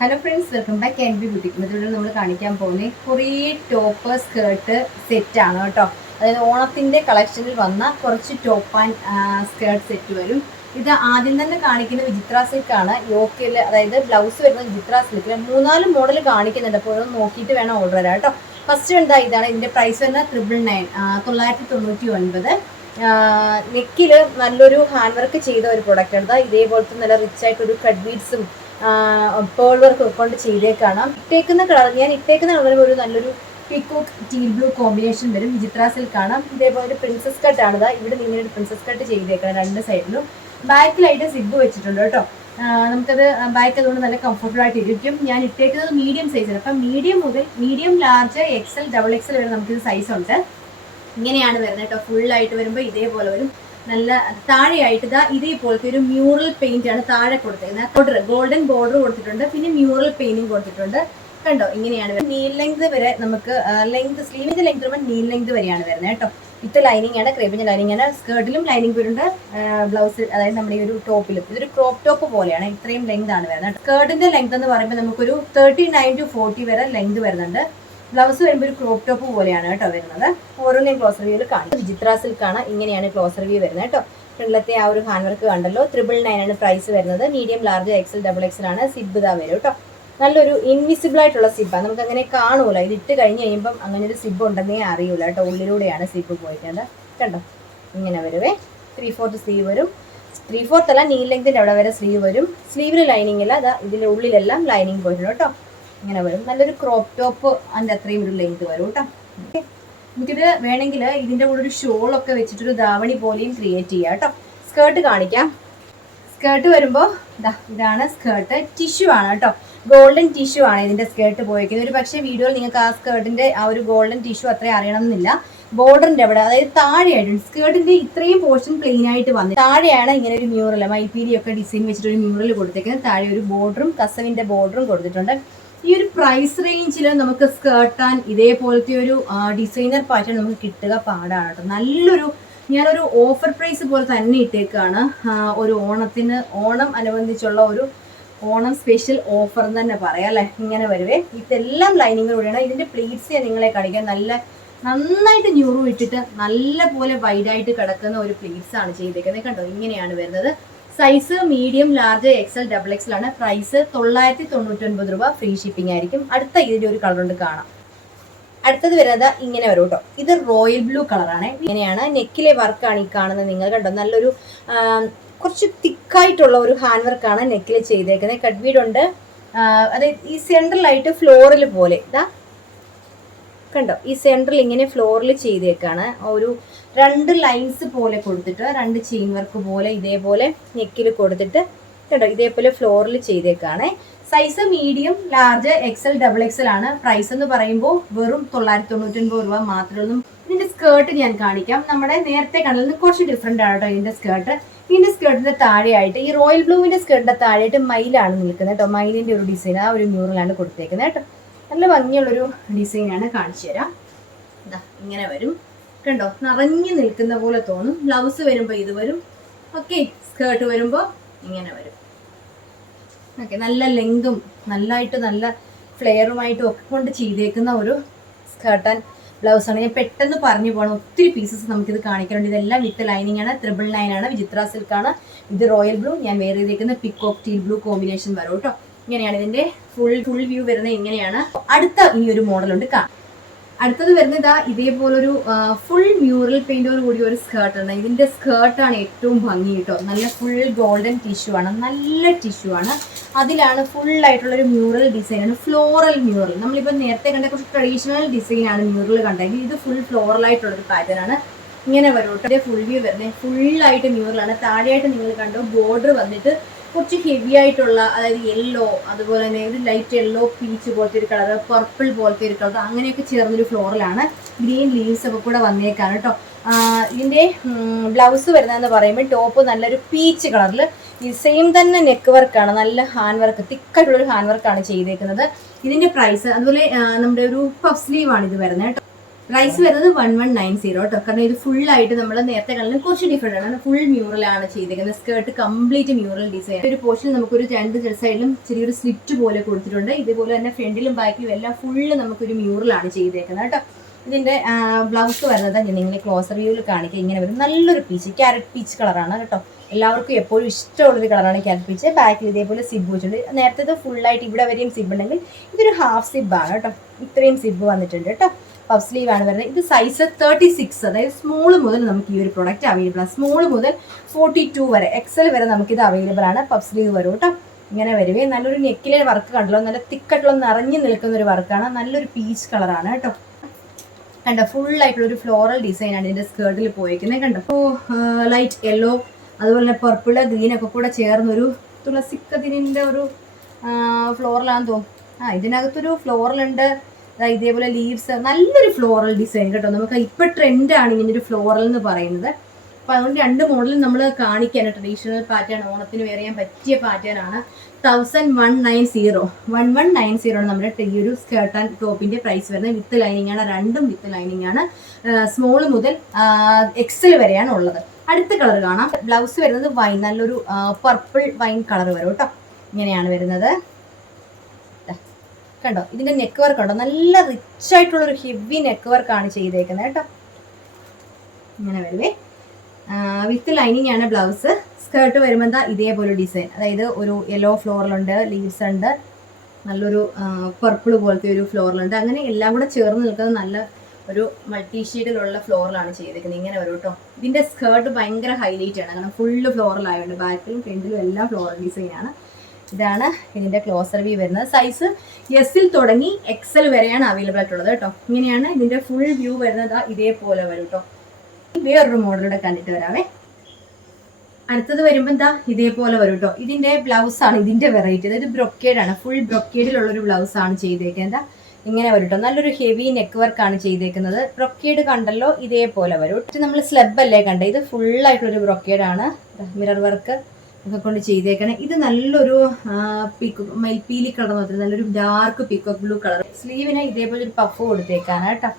Hello friends welcome back N B boutique ഇതിലൂടെ നമ്മൾ കാണിക്കാൻ പോകുന്നത് കുറേ ടോപ്പ് സ്കേർട്ട് സെറ്റ് ആണ് കേട്ടോ. അതായത് ഓണത്തിന്റെ കളക്ഷനിൽ വന്ന കുറച്ച് ടോപ്പ് ആൻഡ് സ്കേർട്ട് സെറ്റ് വരും. ഇത് ആദ്യം തന്നെ കാണിക്കുന്ന വിചിത്ര ആണ്. യോക്കിൽ അതായത് ബ്ലൗസ് വരുന്ന വിചിത്ര സിൽക്കിൽ മൂന്നാൽ മോഡൽ കാണിക്കുന്നുണ്ട്. അപ്പോൾ നോക്കിയിട്ട് വേണം ഓർഡർ തരാം കേട്ടോ. ഫസ്റ്റ് എന്താ ഇതാണ് ഇതിന്റെ പ്രൈസ് വരുന്നത് ട്രിപ്പിൾ നയൻ തൊള്ളായിരത്തി തൊണ്ണൂറ്റി ഒൻപത് നെക്കിൽ നല്ലൊരു ഹാൻഡ് വർക്ക് ചെയ്ത ഒരു പ്രൊഡക്റ്റ് ആണ്. ഇതേപോലത്തെ നല്ല റിച്ച് ആയിട്ടൊരു കട്ട് ബീഡ്സും പേൾ വർക്ക് കൊണ്ട് ചെയ്തേക്കാണ് ഇട്ടേക്കുന്ന കളർ ഞാൻ ഇട്ടേക്കുന്ന കളർ ഒരു നല്ലൊരു പിക്കോക്ക് ടീൽ ബ്ലൂ കോമ്പിനേഷൻ വരും. വിചിത്ര സിൽക്കാണ് ഇതേപോലെ പ്രിൻസസ് കട്ട് ആണ്. ഇവിടെ നിങ്ങൾ ഒരു പ്രിൻസസ് കട്ട് ചെയ്തേക്കണം രണ്ട് സൈഡിലും ബാക്കിലായിട്ട് സിബ് വെച്ചിട്ടുണ്ട് കേട്ടോ. നമുക്കത് ബാക്ക് അതുകൊണ്ട് നല്ല കംഫർട്ടബിൾ ആയിട്ട് ഇരിക്കും ഞാൻ ഇട്ടേക്കുന്നത് മീഡിയം സൈസാണ് അപ്പം മീഡിയം മുതൽ medium large X L double X L വരെ നമുക്കിത് സൈസ് ഉണ്ട്. ഇങ്ങനെയാണ് വരുന്നത് കേട്ടോ. ഫുൾ ആയിട്ട് വരുമ്പോൾ ഇതേപോലെ വരും. നല്ല താഴെയായിട്ട് ഇതാ ഇതേപോലത്തെ ഒരു മ്യൂറൽ പെയിന്റ് ആണ് താഴെ കൊടുത്തേക്കുന്നത്. ബോർഡർ ഗോൾഡൻ ബോർഡർ കൊടുത്തിട്ടുണ്ട്. പിന്നെ മ്യൂറൽ പെയിന്റും കൊടുത്തിട്ടുണ്ട്. കണ്ടോ? ഇങ്ങനെയാണ് നീൽ ലെങ്ത് വരെ നമുക്ക് ലെങ്ത് സ്ലീവിന്റെ ലെങ്ത് വരുമ്പോൾ നീൽ ലെങ്ത് വരെയാണ് വരുന്നത് കേട്ടോ. വിത്ത് ലൈനിങ് ആണ് ക്രേപ്പിന്റെ ലൈനിങ് ആണ്. സ്കേർട്ടിലും ലൈനിങ് വരുന്നുണ്ട്. ബ്ലൗസ് അതായത് നമ്മുടെ ഈ ഒരു ടോപ്പിലും ഇതൊരു ക്രോപ്പ് ടോപ്പ് പോലെയാണ്. ഇത്രയും ലെങ്ത് ആണ് വരുന്നത് സ്കേർട്ടിന്റെ ലെങ്ത് എന്ന് പറയുമ്പോൾ നമുക്കൊരു തേർട്ടി നയൻ ടു ഫോർട്ടി വരെ ലെങ്ത് വരുന്നുണ്ട്. ബ്ലൗസ് വരുമ്പോൾ ഒരു ക്രോപ്പ് ടോപ്പ് പോലെയാണ് കേട്ടോ വരുന്നത്. ഓരോന്നും ക്ലോസ് റിവ്യൂവിൽ കാണും. വിചിത്ര സിൽക്കാണ് ഇങ്ങനെയാണ് ക്ലോസ് റിവ്യൂ വരുന്നത് കേട്ടോ. ഫ്രണ്ടിലത്തെ ആ ഒരു ഹാൻഡ് വർക്ക് കണ്ടല്ലോ. ത്രിബിൾ നയൻ ആണ് പ്രൈസ് വരുന്നത്. Medium large X L double X L ആണ് സിബ് ഇതാ വരും കേട്ടോ. നല്ലൊരു ഇൻവിസിബിൾ ആയിട്ടുള്ള സിബാണ് നമുക്ക് അങ്ങനെ കാണൂല. ഇത് ഇട്ട് കഴിഞ്ഞ് കഴിയുമ്പം അങ്ങനെ ഒരു സിബ് ഉണ്ടെന്നേ അറിയൂല കേട്ടോ. ഉള്ളിലൂടെയാണ് സിബ് പോയിട്ടുണ്ട്. കണ്ടോ? ഇങ്ങനെ വരുവേ. ത്രീ ഫോർത്ത് സ്ലീവ് വരും. ത്രീ ഫോർത്ത് അല്ല നീ ലെങ്തിന്റെ അവിടെ വരെ സ്ലീവ് വരും. സ്ലീവിൽ ലൈനിങ് ഇല്ല അതാ ഇതിന്റെ ഉള്ളിലെല്ലാം ലൈനിങ് പോയിട്ടുണ്ട് കേട്ടോ. ഇങ്ങനെ വരും. നല്ലൊരു ക്രോപ്പ് ടോപ്പ് അതിന്റെ അത്രയും ഒരു ലെങ്ത് വരും കേട്ടോ. എനിക്കിത് വേണമെങ്കിൽ ഇതിന്റെ കൂടെ ഒരു ഷോളൊക്കെ വെച്ചിട്ടൊരു ധാവണി പോലെയും ക്രിയേറ്റ് ചെയ്യാം കേട്ടോ. സ്കേർട്ട് കാണിക്കാം. സ്കേർട്ട് വരുമ്പോൾ ഇതാ ഇതാണ് സ്കേർട്ട് ടിഷ്യൂ ആണ് കേട്ടോ. ഗോൾഡൻ ടിഷ്യൂ ആണ് ഇതിന്റെ സ്കേർട്ട് പോയിരിക്കുന്നത് ഒരു പക്ഷേ വീഡിയോയിൽ നിങ്ങൾക്ക് ആ സ്കേർട്ടിന്റെ ആ ഒരു ഗോൾഡൻ ടിഷ്യൂ അത്രയും അറിയണമെന്നില്ല. ബോർഡറിന്റെ അവിടെ അതായത് താഴെയായിട്ടുണ്ട് സ്കേർട്ടിന്റെ ഇത്രയും പോർഷൻ പ്ലെയിൻ ആയിട്ട് വന്നു താഴെയാണ് ഇങ്ങനെ ഒരു മ്യൂറൽ മൈപ്പീരി ഒക്കെ ഡിസൈൻ വെച്ചിട്ട് ഒരു മ്യൂറൽ കൊടുത്തേക്കുന്നത്. താഴെ ഒരു ബോർഡറും കസവിന്റെ ബോർഡറും കൊടുത്തിട്ടുണ്ട്. ഈ ഒരു പ്രൈസ് റേഞ്ചിൽ നമുക്ക് സ്കേർട്ടാൻ ഇതേപോലത്തെ ഒരു ഡിസൈനർ പാറ്റേൺ നമുക്ക് കിട്ടുക പാടാണ് നല്ലൊരു ഞാനൊരു ഓഫർ പ്രൈസ് പോലെ തന്നെ ഇട്ടേക്കാണ്. ഒരു ഓണത്തിന് ഓണം അനുബന്ധിച്ചുള്ള ഒരു ഓണം സ്പെഷ്യൽ ഓഫർ എന്ന് തന്നെ പറയാം അല്ലേ? ഇങ്ങനെ വരുവേ. ഇതെല്ലാം ലൈനിങ്ങിലൂടെയാണ് ഇതിന്റെ പ്ലീറ്റ്സ് ഞാൻ നിങ്ങളെ കാണിക്കാൻ നല്ല നന്നായിട്ട് ന്യൂറു ഇട്ടിട്ട് നല്ല പോലെ വൈഡായിട്ട് കിടക്കുന്ന ഒരു പ്ലീറ്റ്സ് ആണ് ചെയ്തേക്കുന്നത്. കണ്ടോ? ഇങ്ങനെയാണ് വരുന്നത്. Size medium large X L double X L ആണ്. പ്രൈസ് തൊള്ളായിരത്തി തൊണ്ണൂറ്റൊൻപത് രൂപ ഫ്രീ ഷിപ്പിംഗ് ആയിരിക്കും. അടുത്ത ഇതിന്റെ ഒരു കളർ കൊണ്ട് കാണാം. അടുത്തത് വരുന്നത് ഇങ്ങനെ വരും കേട്ടോ. ഇത് റോയൽ ബ്ലൂ കളറാണ് ഇങ്ങനെയാണ്. നെക്കിലെ വർക്കാണ് ഈ കാണുന്നത്. നിങ്ങൾ കണ്ടോ? നല്ലൊരു കുറച്ച് തിക്കായിട്ടുള്ള ഒരു ഹാൻഡ് വർക്കാണ് നെക്കിൽ ചെയ്തേക്കുന്നത്. കട്ട് ഉണ്ട് അതായത് ഈ സെൻട്രലായിട്ട് ഫ്ലോറിൽ പോലെ. ഇതാ കണ്ടോ? ഈ സെൻട്രൽ ഇങ്ങനെ ഫ്ലോറിൽ ചെയ്തേക്കാണ്. ഒരു രണ്ട് ലൈൻസ് പോലെ കൊടുത്തിട്ട് രണ്ട് ചെയിൻ വർക്ക് പോലെ ഇതേപോലെ നെക്കിൽ കൊടുത്തിട്ട് കേട്ടോ ഇതേപോലെ ഫ്ലോറിൽ ചെയ്തേക്കാണ്. Size medium large XL double XL ആണ്. പ്രൈസ് എന്ന് പറയുമ്പോൾ വെറും തൊള്ളായിരത്തി തൊണ്ണൂറ്റൊൻപത് രൂപ മാത്രമേ ഉള്ളൂ. ഇതിന്റെ സ്കേർട്ട് ഞാൻ കാണിക്കാം. നമ്മുടെ നേരത്തെ കണ്ടതിൽ നിന്ന് കുറച്ച് ഡിഫറെന്റ് ആണ് കേട്ടോ ഇതിന്റെ സ്കേർട്ട് ഇതിന്റെ സ്കേർട്ടിന്റെ താഴെയായിട്ട് ഈ റോയൽ ബ്ലൂവിന്റെ സ്കേർട്ടിന്റെ താഴെയായിട്ട് മയിലാണ് നിൽക്കുന്നത് കേട്ടോ. മയിലിന്റെ ഒരു ഡിസൈൻ ആ ഒരു മ്യൂറലാണ് കൊടുത്തേക്കുന്നത് കേട്ടോ. നല്ല ഭംഗിയുള്ളൊരു ഡിസൈനാണ് കാണിച്ചു തരാം. ഇതാ ഇങ്ങനെ വരും. കണ്ടോ നിറഞ്ഞു നിൽക്കുന്ന പോലെ തോന്നും. ബ്ലൗസ് വരുമ്പോൾ ഇത് വരും. ഓക്കെ സ്കേർട്ട് വരുമ്പോൾ ഇങ്ങനെ വരും. ഓക്കെ നല്ല ലെങ്തും നല്ലതായിട്ട് നല്ല ഫ്ലെയറുമായിട്ടും ഒക്കെ കൊണ്ട് ചെയ്തേക്കുന്ന ഒരു സ്കേർട്ട് ആൻഡ് ബ്ലൗസ് ആണ്. ഞാൻ പെട്ടെന്ന് പറഞ്ഞു പോകണം ഒത്തിരി പീസസ് നമുക്കിത് കാണിക്കാനുണ്ട്. ഇതെല്ലാം വിത്ത് ലൈനിങ് ആണ്. ത്രിബിൾ ആണ്. വിചിത്ര സിൽക്കാണ് ഇത് റോയൽ ബ്ലൂ ഞാൻ വേറെ ചെയ്തേക്കുന്ന പിക്കോക്ക് ടീൽ ബ്ലൂ കോമ്പിനേഷൻ വരും കേട്ടോ. ഇങ്ങനെയാണ് ഇതിന്റെ ഫുൾ ഫുൾ വ്യൂ വരുന്നത് ഇങ്ങനെയാണ്. അടുത്ത ഈ ഒരു മോഡലുണ്ട് കാണാം അടുത്തത് വരുന്നത് ഇതാ ഇതേപോലൊരു ഫുൾ മ്യൂറൽ പെയിന്റോട് കൂടി ഒരു സ്കേർട്ട് ആണ്. ഇതിന്റെ സ്കേർട്ടാണ് ഏറ്റവും ഭംഗി കേട്ടോ. നല്ല ഫുൾ ഗോൾഡൻ ടിഷ്യൂ ആണ്. നല്ല ടിഷ്യൂ ആണ്. അതിലാണ് ഫുൾ ആയിട്ടുള്ള ഒരു മ്യൂറൽ ഡിസൈൻ ആണ്. ഫ്ലോറൽ മ്യൂറൽ നമ്മളിപ്പോൾ നേരത്തെ കണ്ട കുറച്ച് ട്രഡീഷണൽ ഡിസൈൻ ആണ് മ്യൂറൽ കണ്ടെങ്കിൽ ഇത് ഫുൾ ഫ്ലോറൽ ആയിട്ടുള്ള ഒരു പാറ്റേൺ ആണ്. ഇങ്ങനെ വരും കേട്ടോ ഫുൾ വ്യൂ വരുന്നത്. ഫുൾ ആയിട്ട് മ്യൂറൽ ആണ്. താഴെയായിട്ട് നിങ്ങൾ കണ്ടോ ബോർഡർ വന്നിട്ട് കുറച്ച് ഹെവി ആയിട്ടുള്ള അതായത് യെല്ലോ അതുപോലെ തന്നെ ഒരു ലൈറ്റ് യെല്ലോ പീച്ച് പോലത്തെ ഒരു കളർ പർപ്പിൾ പോലത്തെ ഒരു കളർ അങ്ങനെയൊക്കെ ചേർന്നൊരു ഫ്ലോറിലാണ് ഗ്രീൻ ലീവ്സ് ഒക്കെ കൂടെ വന്നേക്കാണ് കേട്ടോ ഇതിന്റെ ബ്ലൗസ് വരുന്നതെന്ന് പറയുമ്പോൾ ടോപ്പ് നല്ലൊരു പീച്ച് കളറിൽ ഈ സെയിം തന്നെ നെക്ക് വർക്കാണ് നല്ല ഹാൻഡ് വർക്ക് തിക്കായിട്ടുള്ളൊരു ഹാൻഡ് വർക്കാണ് ചെയ്തേക്കുന്നത്. ഇതിന്റെ പ്രൈസ് അതുപോലെ നമ്മുടെ ഒരു പഫ് സ്ലീവ് ആണ് ഇത് വരുന്നത് കേട്ടോ പ്രൈസ് വരുന്നത് വൺ വൺ നയൻ സീറോ കേട്ടോ കാരണം ഇത് ഫുൾ ആയിട്ട് നമ്മൾ നേരത്തെ കണ്ടത് കുറച്ച് ഡിഫറെന്റ് ആണ്. ഫുൾ മ്യൂറലാണ് ചെയ്തിരിക്കുന്നത് സ്കേർട്ട് കംപ്ലീറ്റ് മ്യൂറൽ ഡിസൈൻ ഒരു പോർഷൻ നമുക്കൊരു രണ്ട് സൈഡിലും ചെറിയൊരു സ്ലിറ്റ് പോലെ കൊടുത്തിട്ടുണ്ട്. ഇതുപോലെ തന്നെ ഫ്രണ്ടിലും ബാക്കിലും എല്ലാം ഫുള്ള് നമുക്കൊരു മ്യൂറലാണ് ചെയ്തേക്കുന്നത് കേട്ടോ. ഇതിന്റെ ബ്ലൗസ് വരുന്നത് ഞാൻ നിങ്ങളെ ക്ലോസർ വ്യൂവിൽ കാണിക്കുക ഇങ്ങനെ വരും. നല്ലൊരു പീച്ച് ക്യാരറ്റ് പീച്ച് കളറാണ് കേട്ടോ. എല്ലാവർക്കും എപ്പോഴും ഇഷ്ടമുള്ളൊരു കളറാണ് ക്യാരറ്റ് പീച്ച് ബാക്കിൽ ഇതേപോലെ സിബ് വെച്ചിട്ടുണ്ട്. നേരത്തെ ഫുള്ളായിട്ട് ഇവിടെ വരെയും സിബ് ഉണ്ടെങ്കിൽ ഇതൊരു ഹാഫ് സിബാണ് കേട്ടോ. ഇത്രയും സിബ് വന്നിട്ടുണ്ട് കേട്ടോ. പഫ് സ്ലീവ് ആണ് വരുന്നത്. ഇത് സൈസ് തേർട്ടി സിക്സ് അതായത് സ്മോൾ മുതൽ നമുക്ക് ഈ ഒരു പ്രൊഡക്റ്റ് അവൈലബിൾ ആണ്. സ്മോൾ മുതൽ ഫോർട്ടി ടു വരെ എക്സൽ വരെ നമുക്കിത് അവൈലബിൾ ആണ്. പഫ് സ്ലീവ് വരും കേട്ടോ. ഇങ്ങനെ വരുവേ. നല്ലൊരു നെക്കിലെ വർക്ക് കണ്ടല്ലോ. നല്ല തിക്കട്ടുള്ള നിറഞ്ഞു നിൽക്കുന്ന ഒരു വർക്കാണ് നല്ലൊരു പീച്ച് കളറാണ് കേട്ടോ. കണ്ടോ? ഫുൾ ആയിട്ടുള്ള ഒരു ഫ്ലോറൽ ഡിസൈൻ ആണ് ഇതിന്റെ സ്കേർട്ടിൽ പോയിരിക്കുന്നത് കണ്ടോ? ലൈറ്റ് യെല്ലോ അതുപോലെ തന്നെ പർപ്പിൾ ഗ്രീൻ ഒക്കെ കൂടെ ചേർന്നൊരു തുളസിക്കതിരിന്റെ ഒരു ഫ്ലോറലാന്ന് തോന്നും ആ ഇതിനകത്തൊരു ദാ ഇതേപോലെ ലീവ്സ് നല്ലൊരു ഫ്ലോറൽ ഡിസൈൻ കേട്ടോ. നമുക്ക് ഇപ്പൊ ട്രെൻഡാണ് ഇങ്ങനെ ഒരു ഫ്ലോറൽ എന്ന് പറയുന്നത്. അപ്പൊ അതുകൊണ്ട് രണ്ട് മോഡലും നമ്മൾ കാണിക്കാണ് ട്രഡീഷണൽ പാറ്റേൺ ഓണത്തിന് വേറെ ചെയ്യാൻ പറ്റിയ പാറ്റേൺ ആണ് thousand one nine zero one one nine zero ആണ് നമ്മുടെ ഈ ഒരു സ്കേർട്ട് ആൻഡ് ടോപ്പിന്റെ പ്രൈസ് വരുന്നത്. വിത്ത് ലൈനിങ് ആണ് രണ്ടും വിത്ത് ലൈനിങ് ആണ്. സ്മോൾ മുതൽ എക്സൽ വരെയാണ് ഉള്ളത്. അടുത്ത കളർ കാണാം. ബ്ലൗസ് വരുന്നത് വൈൻ നല്ലൊരു പർപ്പിൾ വൈൻ കളർ വരും കേട്ടോ. ഇങ്ങനെയാണ് വരുന്നത്. കണ്ടോ? ഇതിന്റെ നെക്ക് വർക്ക് ഉണ്ടോ നല്ല റിച്ച് ആയിട്ടുള്ള ഒരു ഹെവി നെക്ക് വർക്കാണ് ചെയ്തേക്കുന്നത് കേട്ടോ. ഇങ്ങനെ വരുവേ. വിത്ത് ലൈനിങ് ആണ് ബ്ലൗസ് സ്കേർട്ട് വരുമ്പോൾ എന്താ? ഇതേപോലെ ഡിസൈൻ അതായത് ഒരു യെല്ലോ ഫ്ലോറിലുണ്ട് ലീവ്സ് ഉണ്ട് നല്ലൊരു പർപ്പിൾ പോലത്തെ ഒരു ഫ്ലോറിലുണ്ട് അങ്ങനെ എല്ലാം കൂടെ ചേർന്ന് നിൽക്കുന്നത് നല്ല ഒരു മൾട്ടി ഷെയ്ഡിലുള്ള ഫ്ലോറിലാണ് ചെയ്തേക്കുന്നത്. ഇങ്ങനെ വരും കേട്ടോ. ഇതിന്റെ സ്കേർട്ട് ഭയങ്കര ഹൈലൈറ്റ് ആണ്. കാരണം ഫുള്ള് ഫ്ലോറലായതുകൊണ്ട് ബാക്കിലും ഫ്രണ്ടിലും എല്ലാം ഫ്ലോറൽ ഡിസൈൻ ആണ്. ഇതാണ് ഇതിന്റെ ക്ലോസർ വ്യൂ വരുന്നത്. സൈസ് എസിൽ തുടങ്ങി എക്സൽ വരെയാണ് അവൈലബിൾ ആയിട്ടുള്ളത് കേട്ടോ. ഇങ്ങനെയാണ് ഇതിന്റെ ഫുൾ വ്യൂ വരുന്നത്. ഇതേപോലെ വരും കേട്ടോ. വേറൊരു മോഡലൂടെ കണ്ടിട്ട് വരാവേ. അടുത്തത് വരുമ്പോൾ എന്താ ഇതേപോലെ വരും കേട്ടോ. ഇതിന്റെ ബ്ലൗസ് ആണ് ഇതിന്റെ വെറൈറ്റി അതായത് ബ്രൊക്കേഡ് ആണ്. ഫുൾ ബ്രൊക്കേഡിലുള്ള ഒരു ബ്ലൗസ് ആണ് ചെയ്തേക്കുന്നത്. എന്താ ഇങ്ങനെ വരും കേട്ടോ. നല്ലൊരു ഹെവി നെക്ക് വർക്ക് ആണ് ചെയ്തേക്കുന്നത്. ബ്രൊക്കേഡ് കണ്ടല്ലോ ഇതേപോലെ വരും. നമ്മൾ സ്ലബ് അല്ലേ കണ്ടത് ഇത് ഫുൾ ആയിട്ടുള്ള ഒരു ബ്രൊക്കേഡ് ആണ് മിറർ വർക്ക് ഒക്കെ കൊണ്ട് ചെയ്തേക്കണേ. ഇത് നല്ലൊരു പിക്ക് മൈൽപ്പീലി കളർ മാത്രം നല്ലൊരു ഡാർക്ക് പിക്കോക്ക് ബ്ലൂ കളർ സ്ലീവിന് ഇതേപോലെ ഒരു പഫ് കൊടുത്തേക്കാണ് കേട്ടോ.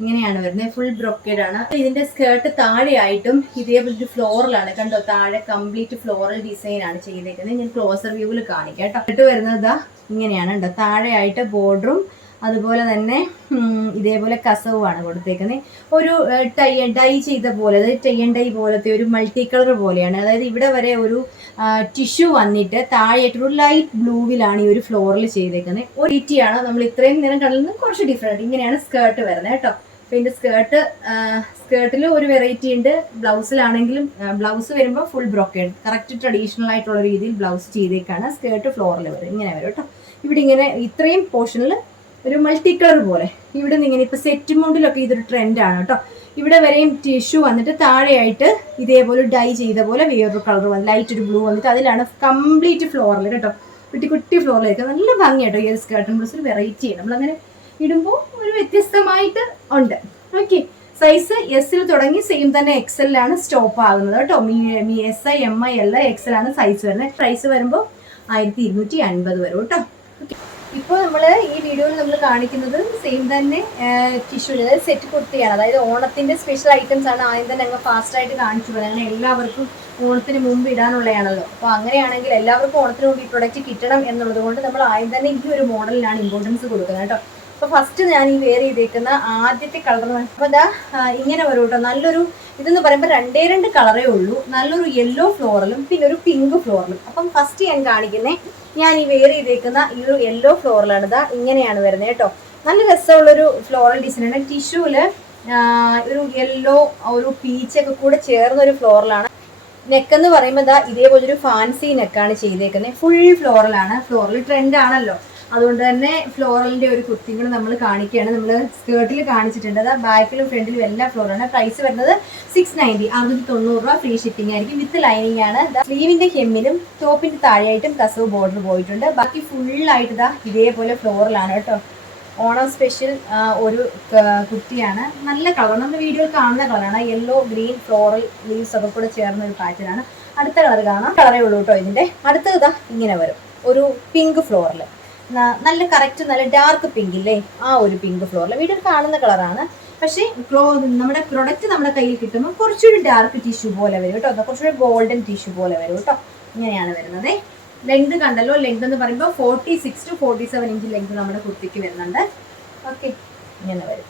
ഇങ്ങനെയാണ് വരുന്നത്. ഫുൾ ബ്രൊക്കേഡ് ആണ്. ഇതിന്റെ സ്കേർട്ട് താഴെയായിട്ടും ഇതേപോലെ ഒരു ഫ്ലോറിലാണ് കണ്ടോ? താഴെ കംപ്ലീറ്റ് ഫ്ലോറൽ ഡിസൈൻ ആണ് ചെയ്തേക്കുന്നത്. ഞാൻ ക്ലോസർ വ്യൂവിൽ കാണിക്കാം കേട്ടോ. ഇട്ട് വരുന്നത് ഇങ്ങനെയാണ് കേട്ടോ. താഴെയായിട്ട് ബോർഡറും അതുപോലെ തന്നെ ഇതേപോലെ കസവുമാണ് കൊടുത്തേക്കുന്നത്. ഒരു ടൈ ഡൈ ചെയ്ത പോലെ അതായത് ടൈ ആൻഡ് ഡൈ പോലത്തെ ഒരു മൾട്ടി കളർ പോലെയാണ്. അതായത് ഇവിടെ വരെ ഒരു ടിഷ്യൂ വന്നിട്ട് താഴെയായിട്ട് ഒരു ലൈറ്റ് ബ്ലൂവിലാണ് ഈ ഒരു ഫ്ലോറിൽ ചെയ്തേക്കുന്നത്. ഒരു ഇറ്റിയാണ് നമ്മൾ ഇത്രയും നേരം കടലിൽ കുറച്ച് ഡിഫറെന്റ് ഇങ്ങനെയാണ് സ്കേർട്ട് വരുന്നത് കേട്ടോ. പിന്നെ സ്കേർട്ട് സ്കേർട്ടിൽ ഒരു വെറൈറ്റി ഉണ്ട്. ബ്ലൗസിലാണെങ്കിലും ബ്ലൗസ് വരുമ്പോൾ ഫുൾ ബ്രോക്കേഡ് കറക്റ്റ് ട്രഡീഷണൽ ആയിട്ടുള്ള രീതിയിൽ ബ്ലൗസ് ചെയ്തേക്കാണ് സ്കേർട്ട് ഫ്ലോറിൽ വരും ഇങ്ങനെ വരും കേട്ടോ. ഇവിടെ ഇങ്ങനെ ഇത്രയും പോർഷനിൽ ഒരു മൾട്ടി കളർ പോലെ. ഇവിടെ നിന്ന് ഇങ്ങനെ ഇപ്പൊ സെറ്റ് മൗണ്ടിലൊക്കെ ഇതൊരു ട്രെൻഡാണ് കേട്ടോ. ഇവിടെ വരെയും ടിഷ്യൂ വന്നിട്ട് താഴെയായിട്ട് ഇതേപോലെ ഡൈ ചെയ്ത പോലെ വേറൊരു കളർ വന്നു ലൈറ്റ് ഒരു ബ്ലൂ വന്നിട്ട് അതിലാണ് കംപ്ലീറ്റ് ഫ്ലോറിൽ കേട്ടോ. കുട്ടി കുട്ടി ഫ്ലോറിലേക്ക് നല്ല ഭംഗിയാട്ടോ ഈ ഒരു സ്കേർട്ടും ബ്ലൗസ് ഒരു വെറൈറ്റി ആണ്. നമ്മളങ്ങനെ ഇടുമ്പോൾ ഒരു വ്യത്യസ്തമായിട്ട് ഉണ്ട്. ഓക്കെ സൈസ് എസിൽ തുടങ്ങി സെയിം തന്നെ എക്സലിലാണ് സ്റ്റോപ്പ് ആകുന്നത് കേട്ടോ. Me S I M I L XL ആണ് സൈസ് വരുന്നത്. പ്രൈസ് വരുമ്പോൾ ആയിരത്തി ഇരുന്നൂറ്റി അൻപത് വരും കേട്ടോ. ഇപ്പോൾ നമ്മൾ ഈ വീഡിയോയിൽ നമ്മൾ കാണിക്കുന്നത് സെയിം തന്നെ ടിഷ്യൂ അതായത് സെറ്റ് കുർത്തിയാണ് അതായത് ഓണത്തിന്റെ സ്പെഷ്യൽ ഐറ്റംസ് ആണ് ആദ്യം തന്നെ അങ്ങ് ഫാസ്റ്റായിട്ട് കാണിച്ചു അങ്ങനെ എല്ലാവർക്കും ഓണത്തിന് മുമ്പ് ഇടാനുള്ളതാണല്ലോ. അപ്പോൾ അങ്ങനെയാണെങ്കിൽ എല്ലാവർക്കും ഓണത്തിന് മുമ്പ് ഈ പ്രൊഡക്റ്റ് കിട്ടണം എന്നുള്ളത് കൊണ്ട് നമ്മൾ ആദ്യം തന്നെ ഈ ഒരു മോഡലിനാണ് ഇമ്പോർട്ടൻസ് കൊടുക്കുന്നത് കേട്ടോ. അപ്പോൾ ഫസ്റ്റ് ഞാൻ ഈ വെയർ ചെയ്തേക്കുന്ന ആദ്യത്തെ കളർ അപ്പോൾ ഇതാ ഇങ്ങനെ വരും കേട്ടോ നല്ലൊരു ഇതെന്ന് പറയുമ്പോൾ രണ്ടേ രണ്ട് കളറേ ഉള്ളൂ. നല്ലൊരു യെല്ലോ ഫ്ലോറലും പിന്നെ ഒരു പിങ്ക് ഫ്ലോറലും അപ്പം ഫസ്റ്റ് ഞാൻ കാണിക്കുന്നത് ഞാൻ ഈ വെയർ ചെയ്തേക്കുന്ന ഈ ഒരു യെല്ലോ ഫ്ലോറലാണ് ഇതാ ഇങ്ങനെയാണ് വരുന്നത് കേട്ടോ നല്ല രസമുള്ളൊരു ഫ്ലോറൽ ഡിസൈനാണ് ടിഷ്യൂൽ ഒരു യെല്ലോ ഒരു പീച്ചൊക്കെ കൂടെ ചേർന്ന ഒരു ഫ്ലോറലാണ് നെക്ക് എന്ന് പറയുമ്പോൾ ഇതാ ഇതേപോലെ ഒരു ഫാൻസി നെക്കാണ് ചെയ്തേക്കുന്നത് ഫുൾ ഫ്ലോറലാണ് ഫ്ലോറൽ ട്രെൻഡ് ആണല്ലോ. അതുകൊണ്ട് തന്നെ ഫ്ലോറലിന്റെ ഒരു കുർത്തികൾ നമ്മൾ കാണിക്കുകയാണ്. നമ്മൾ സ്കേർട്ടിൽ കാണിച്ചിട്ടുണ്ട്. അതാ ബാക്കിലും ഫ്രണ്ടിലും എല്ലാ ഫ്ലോറാണ് പ്രൈസ് വരുന്നത് സിക്സ് നയന്റി അറുന്നൂറ്റി തൊണ്ണൂറ് രൂപ ഫ്രീ ഷിപ്പിംഗ് ആയിരിക്കും. വിത്ത് ലൈനിങ് ആണ്. സ്ലീവിന്റെ ഹെമ്മിലും ടോപ്പിന്റെ താഴെയായിട്ടും കസവ് ബോർഡർ പോയിട്ടുണ്ട്. ബാക്കി ഫുള്ളായിട്ട് ഇതാ ഇതേപോലെ ഫ്ലോറലാണ് കേട്ടോ. ഓണം സ്പെഷ്യൽ ഒരു കുർത്തിയാണ് നല്ല കളർ നമ്മൾ വീഡിയോയിൽ കാണുന്ന കളറാണ് യെല്ലോ ഗ്രീൻ ഫ്ലോറൽ ലീവ്സ് ഒക്കെ കൂടെ ചേർന്ന ഒരു പാറ്റേൺ ആണ്. അടുത്ത കളർ കാണാം. കളറേ ഉള്ളൂ കേട്ടോ ഇതിന്റെ. അടുത്തത് ഇങ്ങനെ വരും. ഒരു പിങ്ക് ഫ്ലോറിൽ നല്ല കറക്റ്റ് നല്ല ഡാർക്ക് പിങ്ക് ഇല്ലേ? ആ ഒരു പിങ്ക് ഫ്ലോറിൽ വീട് കാണുന്ന കളറാണ് പക്ഷേ ക്ലോ നമ്മുടെ പ്രൊഡക്റ്റ് നമ്മുടെ കയ്യിൽ കിട്ടുമ്പോൾ കുറച്ചുകൂടി ഡാർക്ക് ടിഷ്യൂ പോലെ വരും കേട്ടോ. കുറച്ചുകൂടി ഗോൾഡൻ ടിഷ്യൂ പോലെ വരും കേട്ടോ. ഇങ്ങനെയാണ് വരുന്നത്. ലെങ്ത് കണ്ടല്ലോ. ലെങ്ത് എന്ന് പറയുമ്പോൾ forty six to forty seven inch length നമ്മുടെ കുർത്തിക്ക് വരുന്നുണ്ട്. ഓക്കെ ഇങ്ങനെ വരും.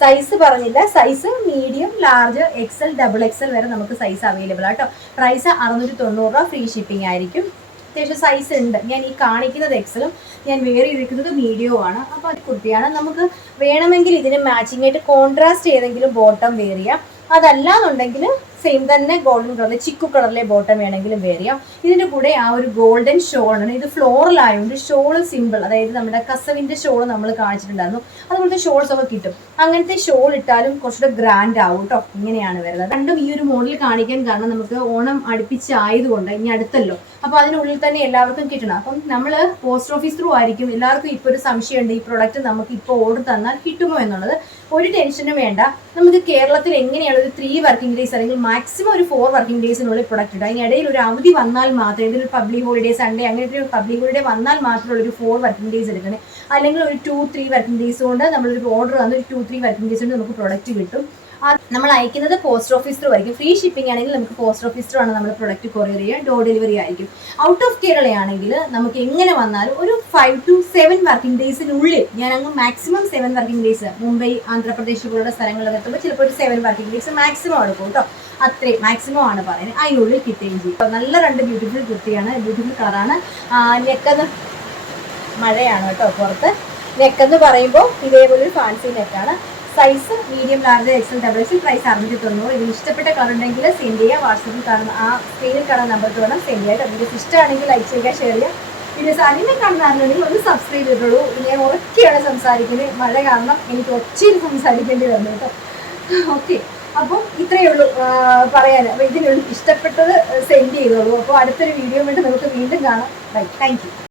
സൈസ് പറഞ്ഞില്ല. Size medium large XL double XL വരെ നമുക്ക് സൈസ് അവൈലബിൾ ആട്ടോ പ്രൈസ് അറുന്നൂറ്റി തൊണ്ണൂറ് രൂപ. ഫ്രീ ഷിപ്പിംഗ് ആയിരിക്കും. അത്യാവശ്യം സൈസ് ഉണ്ട്. ഞാൻ ഈ കാണിക്കുന്നത് എക്സലും ഞാൻ വേറെ ഇരിക്കുന്നത് മീഡിയോ ആണ്. അപ്പോൾ അത് കുർത്തിയാണ് നമുക്ക് വേണമെങ്കിൽ ഇതിന് മാച്ചിങ് ആയിട്ട് കോൺട്രാസ്റ്റ് ഏതെങ്കിലും ബോട്ടം വെയർ ചെയ്യാം. അതല്ലാന്നുണ്ടെങ്കിൽ സെയിം തന്നെ ഗോൾഡൻ കളറിലെ ചിക്കു കളറിലെ ബോട്ടം വേണമെങ്കിലും വെയർ ഇതിന്റെ കൂടെ ആ ഒരു ഗോൾഡൻ ഷോൾ ആണ്. ഇത് ഫ്ലോറൽ ആയതുകൊണ്ട് ഷോൾ സിമ്പിൾ അതായത് നമ്മുടെ കസവിന്റെ ഷോൾ നമ്മൾ കാണിച്ചിട്ടുണ്ടായിരുന്നു. അതുപോലത്തെ ഷോൾസ് ഒക്കെ കിട്ടും. അങ്ങനത്തെ ഷോൾ ഇട്ടാലും കുറച്ചുകൂടെ ഗ്രാൻഡ് ആവും കേട്ടോ ഇങ്ങനെയാണ് വരുന്നത്. രണ്ടും ഈ ഒരു മോഡൽ കാണിക്കാൻ കാരണം നമുക്ക് ഓണം അടുപ്പിച്ചായതുകൊണ്ട് ഇനി അടുത്തല്ലോ അപ്പോൾ അതിനുള്ളിൽ തന്നെ എല്ലാവർക്കും കിട്ടണം. അപ്പം നമ്മൾ പോസ്റ്റ് ഓഫീസ് ത്രൂ ആയിരിക്കും. എല്ലാവർക്കും ഇപ്പോൾ ഒരു സംശയമുണ്ട് ഈ പ്രൊഡക്റ്റ് നമുക്ക് ഇപ്പോൾ ഓർഡർ തന്നാൽ കിട്ടുമോ എന്നുള്ളത്. ഒരു ടെൻഷനും വേണ്ട. നമുക്ക് കേരളത്തിൽ എങ്ങനെയാണ് ഒരു ത്രീ വർക്കിംഗ് ഡേയ്സ് അല്ലെങ്കിൽ മാക്സിമം ഒരു ഫോർ വർക്കിംഗ് ഡേയ്സിനുള്ളിൽ പ്രൊഡക്റ്റ് ഇടുക? അതിനിടയിൽ ഒരു അവധി വന്നാൽ മാത്രമേ ഇതിൽ പബ്ലിക് ഹോളിഡേ സൺഡേ അങ്ങനെ ഒരു പബ്ലിക് ഹോളിഡേ വന്നാൽ മാത്രമേ ഒരു ഫോർ വർക്കിംഗ് ഡേയ്സ് എടുക്കണേ. അല്ലെങ്കിൽ ഒരു ടു ത്രീ വർക്കിംഗ് ഡേയ്സ് കൊണ്ട് നമ്മളൊരു ഓർഡർ വന്ന് ഒരു ടു ത്രീ വർക്കിംഗ് ഡേയ്സ് കൊണ്ട് നമുക്ക് പ്രൊഡക്റ്റ് കിട്ടും. നമ്മൾ അയക്കുന്നത് പോസ്റ്റ് ഓഫീസ് ത്രൂ ആയിരിക്കും. ഫ്രീ ഷിപ്പിംഗ് ആണെങ്കിൽ നമുക്ക് പോസ്റ്റ് ഓഫീസ് ത്രൂ ആണ് നമ്മൾ പ്രൊഡക്റ്റ് കൊറിയർ ചെയ്യുക ഡോർ ഡെലിവറി ആയിരിക്കും. ഔട്ട് ഓഫ് കേരളയാണെങ്കിൽ നമുക്ക് എങ്ങനെ വന്നാലും ഒരു ഫൈവ് ടു സെവൻ വർക്കിംഗ് ഡേയ്സിനുള്ളിൽ ഞാൻ അങ്ങ് maximum seven working days Mumbai Andhra Pradesh പോലുള്ള സ്ഥലങ്ങളിൽ എത്തുമ്പോൾ ചിലപ്പോൾ ഒരു സെവൻ വർക്കിംഗ് ഡേയ്സ് മാക്സിമം എടുക്കും കേട്ടോ അത്രയും മാക്സിമം ആണ് പറയുന്നത്. അതിനുള്ളിൽ കിട്ടുകയും ചെയ്യും. നല്ല രണ്ട് ബ്യൂട്ടിഫുൾ കുർത്തിയാണ്. ബ്യൂട്ടിഫുൾ കളറാണ് നെക്കെന്ന് മഴയാണ് കേട്ടോ പുറത്ത്. നെക്കെന്ന് പറയുമ്പോൾ ഇതേപോലെ ഒരു ഫാൻസി നെക്കാണ്. Size medium large XL double XL price അറുന്നൂറ്റി തൊണ്ണൂറ് ഇത് ഇഷ്ടപ്പെട്ട കളർ ഉണ്ടെങ്കിൽ സെൻഡ് ചെയ്യുക വാട്സപ്പിൽ കാണുന്ന ആ സ്ക്രീനിൽ കാണുന്ന നമ്പർക്ക് വേണം സെൻഡ് ചെയ്യുക നിങ്ങൾക്ക് ഇഷ്ടമാണെങ്കിൽ ലൈക്ക് ചെയ്യുക ഷെയർ ചെയ്യുക. പിന്നെ അനിമെ കാണുന്നതാണെന്നുണ്ടെങ്കിൽ ഒന്ന് സബ്സ്ക്രൈബ് ചെയ്തോളൂ. ഞാൻ ഉറക്കെയാണ് സംസാരിക്കുന്നത്. മഴ കാരണം എനിക്ക് ഒച്ചയിൽ സംസാരിക്കേണ്ടി വന്നു കേട്ടോ. ഓക്കെ അപ്പം ഇത്രയേ ഉള്ളൂ പറയാൻ. അപ്പോൾ ഇതിനുള്ളിൽ ഇഷ്ടപ്പെട്ടത് സെൻഡ് ചെയ്തോളൂ. അപ്പോൾ അടുത്തൊരു വീഡിയോ വേണ്ടി നമുക്ക് വീണ്ടും കാണാം. Bye thank